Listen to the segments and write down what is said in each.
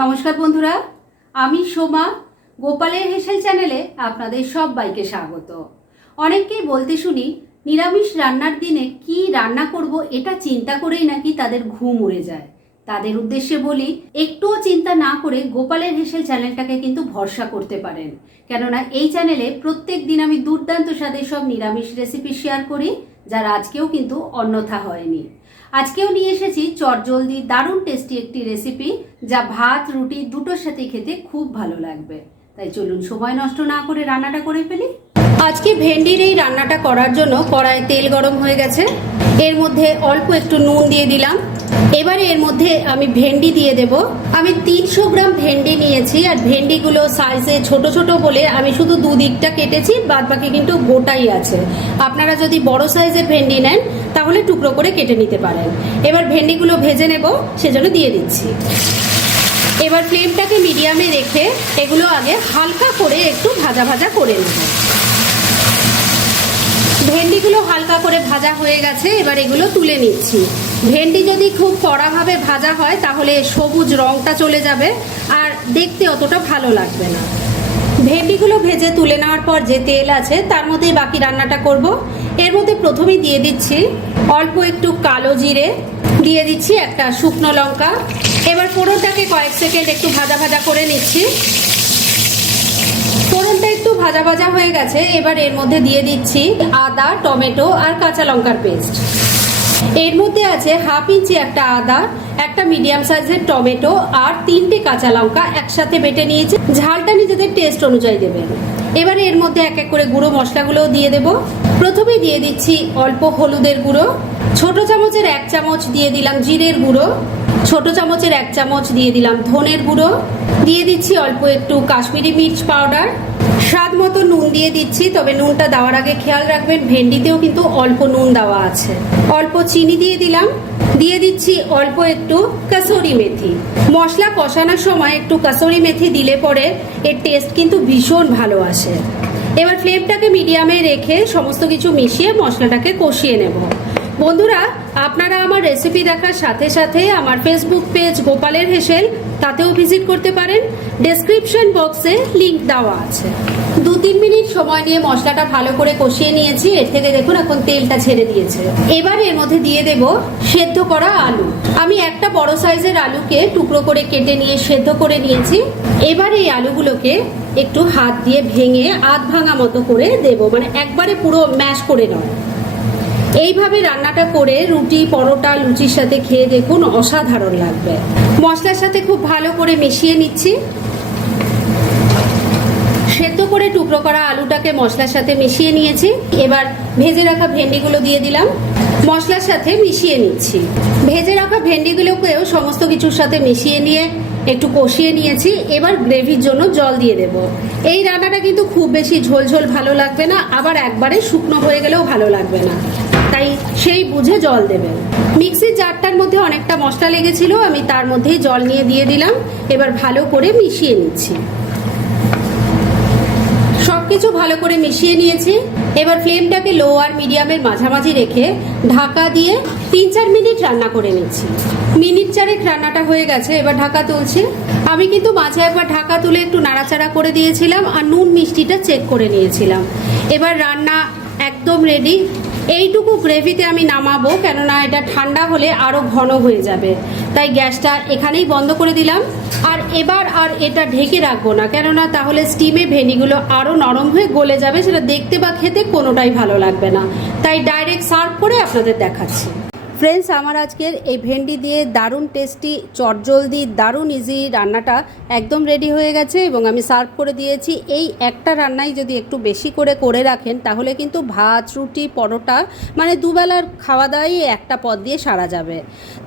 নমস্কার বন্ধুরা, আমি সোমা। গোপালের হেসেল চ্যানেলে আপনাদের সবাইকে স্বাগত। অনেককেই বলতে শুনি নিরামিষ রান্নার দিনে কি রান্না করব এটা চিন্তা করেই নাকি তাদের ঘুম উড়ে যায়। তাদের উদ্দেশ্যে বলি, একটুও চিন্তা না করে গোপালের হেসেল চ্যানেলটাকে কিন্তু ভরসা করতে পারেন। কেননা এই চ্যানেলে প্রত্যেক দিন আমি দুর্দান্ত স্বাদের সব নিরামিষ রেসিপি শেয়ার করি, যার আজকেও কিন্তু অন্যথা হয়নি। আজকেও নিয়ে এসেছি চটজলদি দারুণ টেস্টি একটি রেসিপি, যা ভাত রুটি দুটোর সাথে খেতে খুব ভালো লাগবে। তাই চলুন সময় নষ্ট না করে রান্নাটা করে ফেলি। আজকে ভেন্ডির এই রান্নাটা করার জন্য কড়াইয়ে তেল গরম হয়ে গেছে। এর মধ্যে অল্প একটু নুন দিয়ে দিলাম। এবারে এর মধ্যে আমি ভেন্ডি দিয়ে দেব। আমি 300 গ্রাম ভেন্ডি নিয়েছি, আর ভেন্ডিগুলো সাইজে ছোট ছোট বলে আমি শুধু দুদিকটা কেটেছি, বাদ বাকি কিন্তু গোটাই আছে। আপনারা যদি বড় সাইজের ভেন্ডি নেন তাহলে টুকরো করে কেটে নিতে পারেন। এবার ভেন্ডিগুলো ভেজে নেব, সেজন্য দিয়ে দিচ্ছি। এবার ফ্লেমটাকে মিডিয়ামে রেখে এগুলো আগে হালকা করে একটু ভাজা ভাজা করে নেব। ভেন্ডিগুলো হালকা করে ভাজা হয়ে গেছে, এবার এগুলো তুলে নিচ্ছি। ভেন্ডি যদি খুব কড়াভাবে ভাজা হয় তাহলে সবুজ রংটা চলে যাবে, আর দেখতে অতটা ভালো লাগবে না। ভেন্ডিগুলো ভেজে তুলে নেওয়ার পর যে তেল আছে তার মধ্যেই বাকি রান্নাটা করব। এর মধ্যে প্রথমেই দিয়ে দিচ্ছি অল্প একটু কালো জিরে, দিয়ে দিচ্ছি একটা শুকনো লঙ্কা। এবার ফোড়নটাকে কয়েক সেকেন্ড একটু ভাজা ভাজা করে নিচ্ছি। ফোড়নটা একটু ভাজা ভাজা হয়ে গেছে, এবার এর মধ্যে দিয়ে দিচ্ছি আদা, টমেটো আর কাঁচা লঙ্কার পেস্ট। এর মধ্যে আছে হাফ ইঞ্চি একটা আদা, একটা মিডিয়াম সাইজের টমেটো আর 3টে কাঁচা লঙ্কা একসাথে বেটে নিয়েছি। ঝালটা নিজেদের টেস্ট অনুযায়ী দেবেন। এবারে এর মধ্যে এক এক করে গুঁড়ো মশলাগুলোও দিয়ে দেব। প্রথমে দিয়ে দিচ্ছি অল্প হলুদের গুঁড়ো, ছোট চামচের 1 চামচ দিয়ে দিলাম জিরের গুঁড়ো, ছোট চামচের 1 চামচ দিয়ে দিলাম ধনের গুঁড়ো, দিয়ে দিচ্ছি অল্প একটু কাশ্মীরি মির্চ পাউডার, স্বাদ মতো নুন দিয়ে দিচ্ছি। তবে নুনটা দেওয়ার আগে খেয়াল রাখবেন ভেন্ডিতেও কিন্তু অল্প নুন দেওয়া আছে। অল্প চিনি দিয়ে দিলাম, দিয়ে দিচ্ছি অল্প একটু কাসুরি মেথি। মশলা কষানোর সময় একটু কাসুরি মেথি দিলে পরে এর টেস্ট কিন্তু ভীষণ ভালো আসে। এবার ফ্লেমটাকে মিডিয়ামে রেখে সমস্ত কিছু মিশিয়ে মশলাটাকে কষিয়ে নেব। বন্ধুরা, আপনারা আমার রেসিপি দেখার সাথে সাথে আমার ফেসবুক পেজ গোপালের হেসেল, তাতেও ভিজিট করতে পারেন। ডেসক্রিপশন বক্সে লিংক দেওয়া আছে। 2-3 মিনিট সময় নিয়ে মশলাটা ভালো করে কষিয়ে নিয়েছি। এর থেকে দেখুন এখন তেলটা ছেড়ে দিয়েছে। এবার এর মধ্যে দিয়ে দেব সেদ্ধ করা আলু। আমি একটা বড় সাইজের আলুকে টুকরো করে কেটে নিয়ে সেদ্ধ করে নিয়েছি। এবার এই আলুগুলোকে একটু হাত দিয়ে ভেঙে আধ ভাঙা মতো করে দেব, মানে একবারে পুরো ম্যাশ করে নয়। এইভাবে রান্নাটা করে রুটি, পরোটা, লুচির সাথে খেয়ে দেখুন, অসাধারণ লাগবে। মশলার সাথে খুব ভালো করে মিশিয়ে নিচ্ছি। সেদ্ধ করে টুকরো করা আলুটাকে মশলার সাথে মিশিয়ে নিয়েছি। এবার ভেজে রাখা ভেন্ডিগুলো দিয়ে দিলাম, মশলার সাথে মিশিয়ে নিচ্ছি। ভেজে রাখা ভেন্ডিগুলোকেও সমস্ত কিছুর সাথে মিশিয়ে নিয়ে একটু কষিয়ে নিয়েছি। এবার গ্রেভির জন্য জল দিয়ে দেব। এই রান্নাটা কিন্তু খুব বেশি ঝোল ঝোল ভালো লাগবে না, আবার একবারে শুকনো হয়ে গেলেও ভালো লাগবে না, তাই সেই বুঝে জল দেবেন। মিক্সির জারটার মধ্যে অনেকটা মশলা লেগেছিল, আমি তার মধ্যেই জল নিয়ে দিয়ে দিলাম। এবার ভালো করে মিশিয়ে নিচ্ছি। সবকিছু ভালো করে মিশিয়ে নিয়েছি। এবার ফ্লেমটাকে লো আর মিডিয়ামের মাঝামাঝি রেখে ঢাকা দিয়ে 3-4 মিনিট রান্না করে নিচ্ছি। মিনিট 4 রান্নাটা হয়ে গেছে, এবার ঢাকা তুলছি। আমি কিন্তু মাঝে একবার ঢাকা তুলে একটু নাড়াচাড়া করে দিয়েছিলাম আর নুন মিষ্টিটা চেক করে নিয়েছিলাম। এবার রান্না একদম রেডি। এইটুকু গ্রেভিতে আমি নামাবো, কেননা এটা ঠান্ডা হলে আরো ঘন হয়ে যাবে, তাই গ্যাসটা এখানেই বন্ধ করে দিলাম। আর এবার আর এটা ঢেকে রাখবো না, কেননা তাহলে স্টিমে ভেন্ডিগুলো আরো নরম হয়ে গলে যাবে, সেটা দেখতে বা খেতে কোনোটাই ভালো লাগবে না। তাই ডাইরেক্ট সার্ভ করে আপনাদের দেখাচ্ছি। ফ্রেন্ডস, আমার আজকের এই ভেন্ডি দিয়ে দারুণ টেস্টি, চটজলদি, দারুণ ইজি রান্নাটা একদম রেডি হয়ে গেছে এবং আমি সার্ভ করে দিয়েছি। এই একটা রান্নাই যদি একটু বেশি করে রাখেন তাহলে কিন্তু ভাত, রুটি, পরোটা, মানে দুবেলার খাওয়া দাওয়াই একটা পদ দিয়ে সারা যাবে।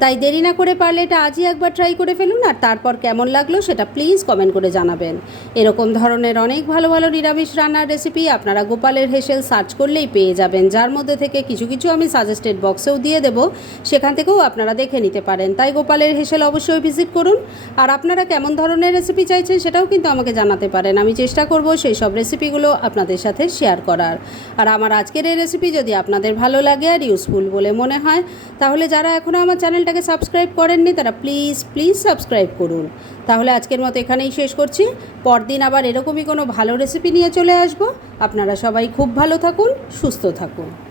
তাই দেরি না করে পারলে এটা আজই একবার ট্রাই করে ফেলুন, আর তারপর কেমন লাগলো সেটা প্লিজ কমেন্ট করে জানাবেন। এরকম ধরনের অনেক ভালো ভালো নিরামিষ রান্নার রেসিপি আপনারা গোপালের হেসেল সার্চ করলেই পেয়ে যাবেন, যার মধ্যে থেকে কিছু কিছু আমি সাজেস্টেড বক্সেও দিয়ে দেবো। সেখান থেকেও আপনারা দেখে নিতে পারেন। তাই গোপালের হেসেল অবশ্যই ভিজিট করুন। আর আপনারা কেমন ধরনের রেসিপি চাইছেন সেটাও কিন্তু আমাকে জানাতে পারেন। আমি চেষ্টা করব সেই সব রেসিপিগুলো আপনাদের সাথে শেয়ার করার। আর আমার আজকের এই রেসিপি যদি আপনাদের ভালো লাগে আর ইউজফুল বলে মনে হয়, তাহলে যারা এখনও আমার চ্যানেলটাকে সাবস্ক্রাইব করেননি তারা প্লিজ সাবস্ক্রাইব করুন। তাহলে আজকের মতো এখানেই শেষ করছি। পরদিন আবার এরকমই কোনো ভালো রেসিপি নিয়ে চলে আসব। আপনারা সবাই খুব ভালো থাকুন, সুস্থ থাকুন।